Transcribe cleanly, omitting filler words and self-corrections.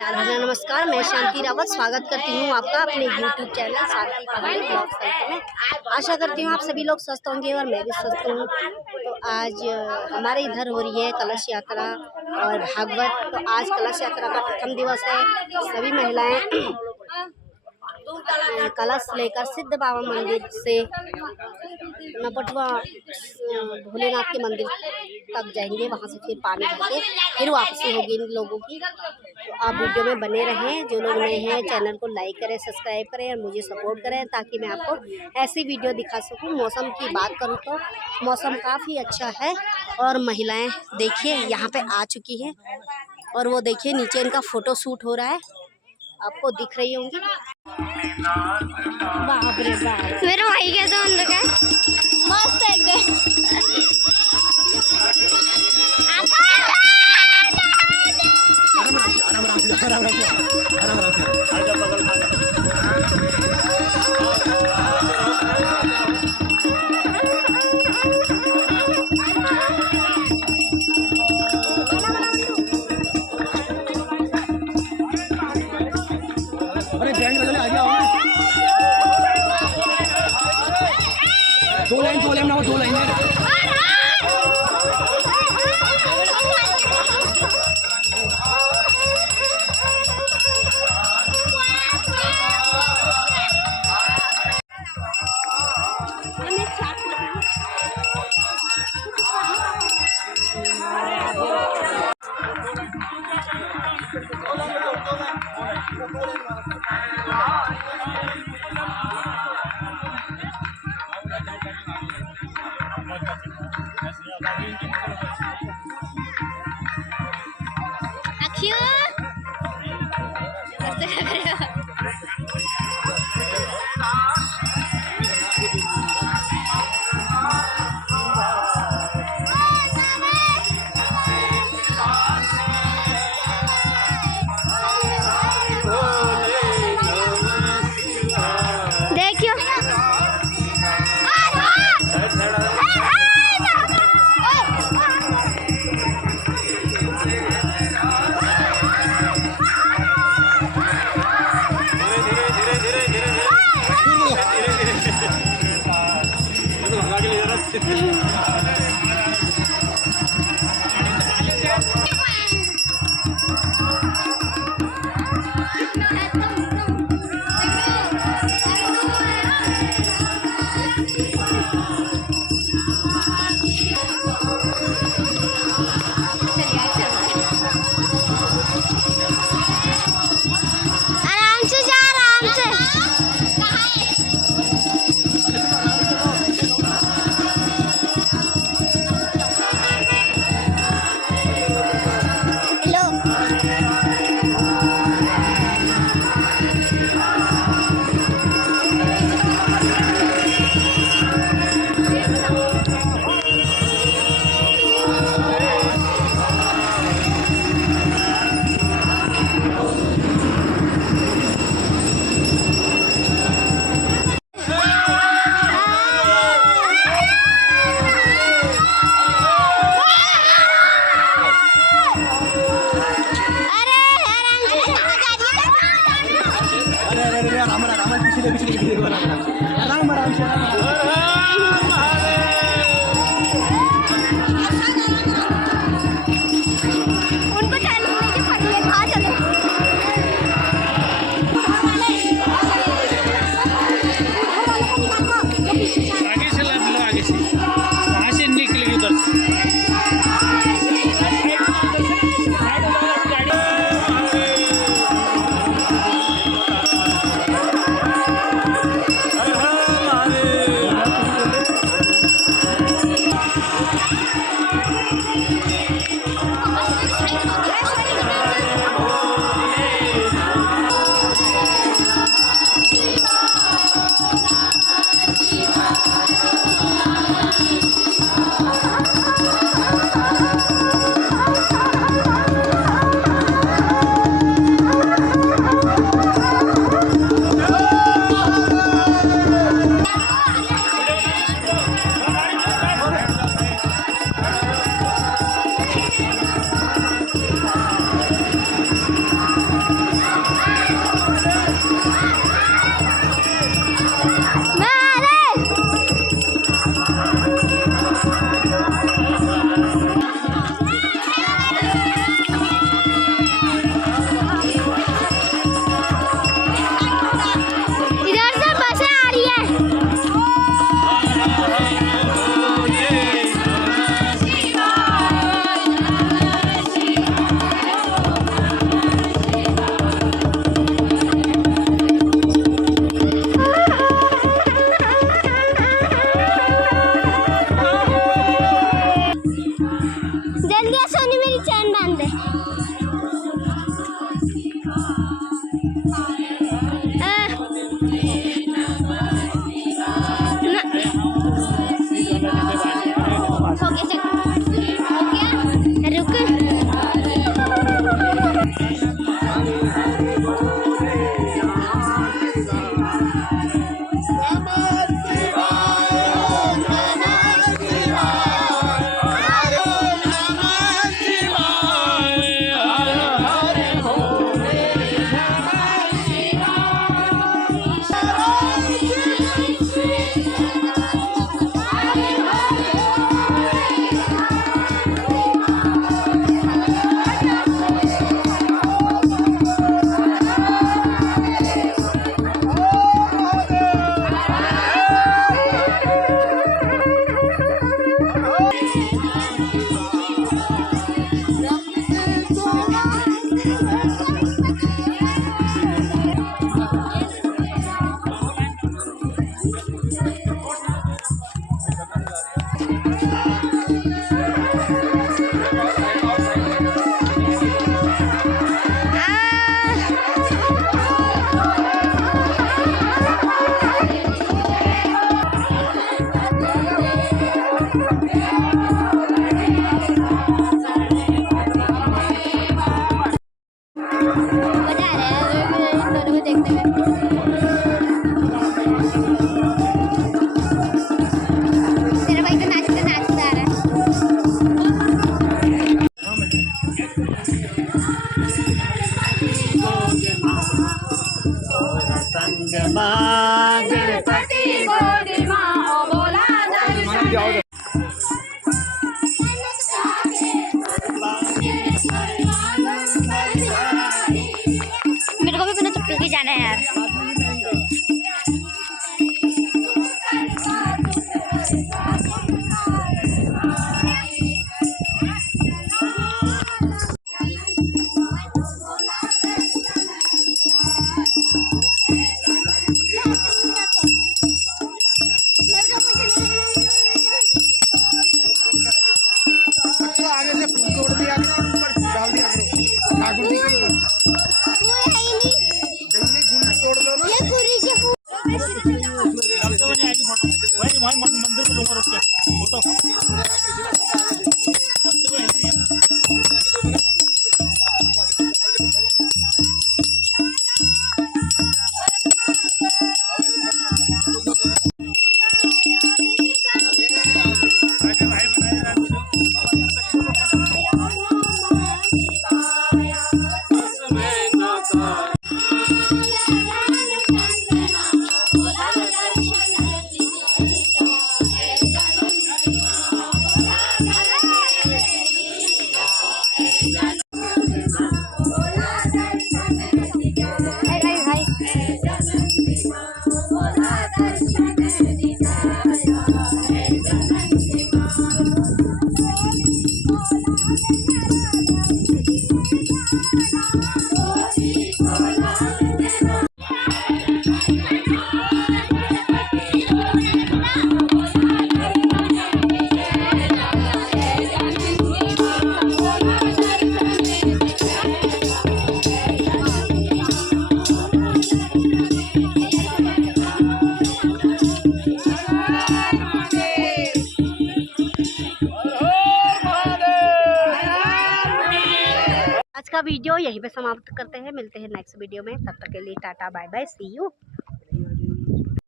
नमस्कार, मैं शांति रावत स्वागत करती हूँ आपका अपने YouTube चैनल शांति पहाड़ी ब्लॉग साइट में। आशा करती हूँ आप सभी लोग स्वस्थ होंगे और मैं भी स्वस्थ हूँ। तो आज हमारे इधर हो रही है कलश यात्रा और भागवत। तो आज कलश यात्रा का प्रथम दिवस है। सभी महिलाएं कलश लेकर सिद्ध बाबा मंदिर से नपटवा भोलेनाथ के मंदिर तक जाएंगे। वहां से फिर पानी भरके फिर वापसी होगी इन लोगों की। तो आप वीडियो में बने रहें। जो लोग नए हैं चैनल को लाइक करें, सब्सक्राइब करें और मुझे सपोर्ट करें ताकि मैं आपको ऐसी वीडियो दिखा सकूं। मौसम की बात करूं तो मौसम काफ़ी अच्छा है और महिलाएं देखिए यहाँ पे आ चुकी हैं और वो देखिए नीचे इनका फ़ोटो शूट हो रहा है, आपको दिख रही होंगी। बाप रे बाप, मेरा भाई कैसा बन रखा है, मस्त है एकदम। अरे बैंड वाले आ गया। दो लाइन ना, दो लाइन है। मजा आ रहा है इन दोनों को देखने में। मेरा भाई तो नाचता नाचता आ रहा है। मेरे को भी बिना चप्पल के जाना है यार। आगे से फूल तोड़ दिया करो और ऊपर डाल दिया करो ठाकुर जी के ऊपर जंगली फूल तोड़ दो ना। ये पूरी से मंदिर को लूंगा रुक के फोटो आज का वीडियो यहीं पे समाप्त करते हैं, मिलते हैं नेक्स्ट वीडियो में, तब तक के लिए tata bye bye, see you.